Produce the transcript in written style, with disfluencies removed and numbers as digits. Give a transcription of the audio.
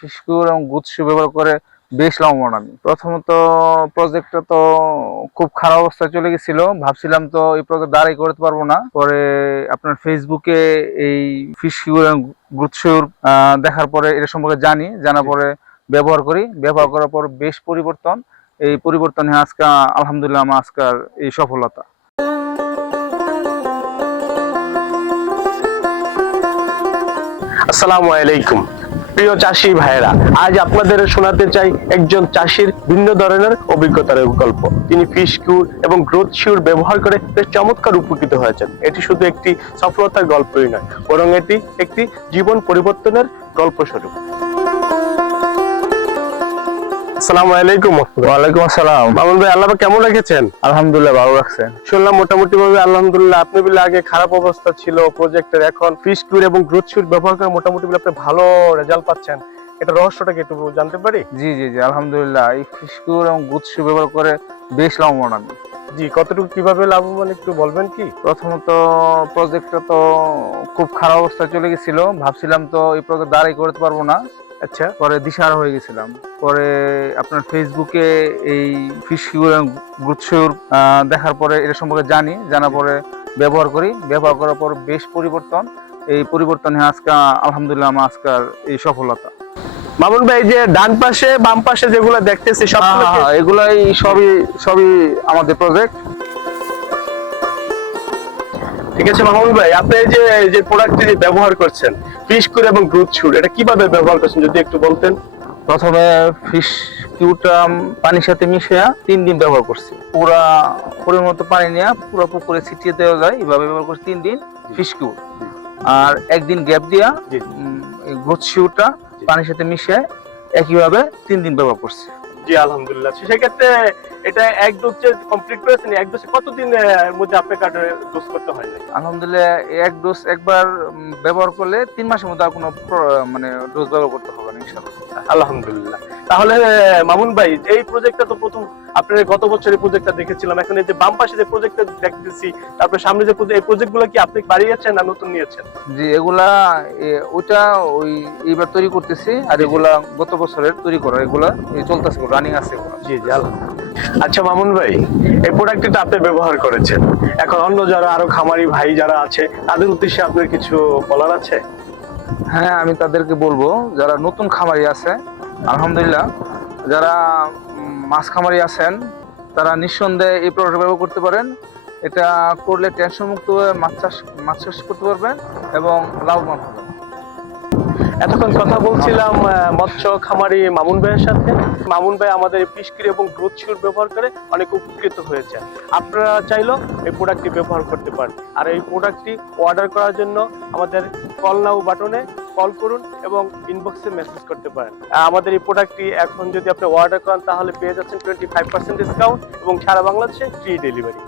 ফিশকিউর এবং গুডশিউ ব্যবহার করে বেশ লাভবান আমি। প্রথমত প্রজেক্টটা তো খুব খারাপ অবস্থায় চলে গেছিল, ভাবছিলাম তো এই প্রজেক্ট দাঁড়াই করতে পারবো না। পরে আপনার ফেসবুকে এই ফিশকিউর এবং গুডশিউর দেখার পরে এটা সম্পর্কে জানার পরে ব্যবহার করার পর বেশ পরিবর্তন। এই পরিবর্তনে আজকে আলহামদুলিল্লাহ আমার আজকের এই সফলতা। আসসালামু আলাইকুম প্রিয় চাষী ভাইরা, আজ আপনাদের শোনাতে চাই একজন চাষীর ভিন্ন ধরনের অভিজ্ঞতার গল্প। তিনি ফিশকিউর এবং গুডশিউর ব্যবহার করে বেশ চমৎকার উপকৃত হয়েছেন। এটি শুধু একটি সফলতার গল্পই নয়, বরং এটি একটি জীবন পরিবর্তনের গল্প স্বরূপ। আসসালামু আলাইকুম। ওয়ালাইকুম আসসালাম। মামুন ভাই, আল্লাহ কেমন রেখেছেন? আলহামদুলিল্লাহ ভালো রাখছেন। শুনলাম মোটামুটি ভাবে আলহামদুলিল্লাহ। আপনি বলে আগে খারাপ অবস্থা ছিল প্রজেক্টের, এখন ফিশকিউর এবং গুডশিউর ব্যবহার করে মোটামুটি বলে আপনি ভালো রেজাল্ট পাচ্ছেন। এটা রহস্যটা কি একটু জানতে পারি? জি জি জি আলহামদুলিল্লাহ এই ফিশকিউর এবং গুডশিউ ব্যবহার করে বেশ লাভবান আমি। জি, কতটুকু কিভাবে লাভবান একটু বলবেন কি? প্রথমত প্রজেক্টটা তো খুব খারাপ অবস্থায় চলে গেছিল, ভাবছিলাম তো এই প্রজেক্ট দাঁড়াই করতে পারবো না। আচ্ছা, পরে দিশাহারা হয়ে গেছিলাম। পরে আপনার ফেসবুকে এই ফিশকিউর এবং গুডশিউর দেখার পরে এটা সম্পর্কে জানার পরে ব্যবহার করার পর বেশ পরিবর্তন। এই পরিবর্তনে আজকে আলহামদুলিল্লাহ আমার আজকের এই সফলতা। মামুন ভাই, যে ডান পাশে বাম পাশে যেগুলো দেখতেছি সবগুলো এগুলাই সবই আমাদের প্রজেক্ট। ঠিক আছে মামুন ভাই, আপনি যে প্রোডাক্টটি ব্যবহার করছেন ফিশকিউর এবং গুডশিউর, এটা কিভাবে ব্যবহার করছেন যদি একটু বলতেন? প্রথমে ফিশকিউরটা পানির সাথে মিশিয়ে 3 দিন ব্যবহার করছি। পুরা পরিমাণ পানি নিয়ে পুরো পুকুরে ছিটিয়ে দেওয়া যায়, এইভাবে ব্যবহার করছি 3 দিন ফিশকিউর। আর 1 দিন গ্যাপ দিয়া গুডশিউরটা পানির সাথে মিশিয়ে একইভাবে 3 দিন ব্যবহার করছি। জি আলহামদুলিল্লাহ। সেক্ষেত্রে এটা এক ডোজ কমপ্লিট করেছেন, এক ডোজে কতদিন মধ্যে আপনাকে ডোজ করতে হয় না? আলহামদুলিল্লাহ এক ডোজ একবার ব্যবহার করলে 3 মাসের মধ্যে আর কোনো ডোজ ব্যবহার করতে হবে না ইনশাআল্লাহ। আলহামদুলিল্লাহ। তাহলে মামুন ভাই, এই প্রজেক্টটা তো প্রথম আপনার গত বছর এই প্রজেক্টটা দেখেছিলাম, এখন এই যে বাম পাশে যে প্রজেক্টটা দেখতেছি, তারপর সামনে যে এই প্রজেক্টগুলো কি আপনি বাড়িয়েছেন না নতুন নিয়েছেন? জি এগুলা ওইটা এইবার তৈরি করতেছি, আর এগুলা গত বছরের তৈরি করা, এগুলা চলতেছে, রানিং আছে এগুলা। জি জি আলহামদুলিল্লাহ। আচ্ছা মামুন ভাই, এই প্রোডাক্টটা আপনি ব্যবহার করেছেন, এখন অন্য যারা আরো খামারি ভাই যারা আছে তাদের উদ্দেশ্যে আপনার কিছু বলার আছে? হ্যাঁ, আমি তাদেরকে বলবো যারা নতুন খামারি আছে, আলহামদুলিল্লাহ যারা মাছ খামারি আছেন তারা নিঃসন্দেহে এই প্রোডাক্ট ব্যবহার করতে পারেন। এটা করলে টেনশন মুক্ত হয়ে মাছ চাষ করতে পারবেন এবং লাভবান হবেন। এতক্ষণ কথা বলছিলাম মৎস্য খামারি মামুন ভাইয়ের সাথে। মামুন ভাই আমাদের ফিশকিউর এবং গুডশিউর ব্যবহার করে অনেক উপকৃত হয়েছে। আপনারা চাইলেও এই প্রোডাক্টটি ব্যবহার করতে পারেন। আর এই প্রোডাক্টটি অর্ডার করার জন্য আমাদের কল নাও বাটনে কল করুন এবং ইনবক্সে মেসেজ করতে পারেন। আমাদের এই প্রোডাক্টটি এখন যদি আপনি অর্ডার করেন তাহলে পেয়ে যাচ্ছেন 25% ডিসকাউন্ট এবং সারা বাংলাদেশে ফ্রি ডেলিভারি।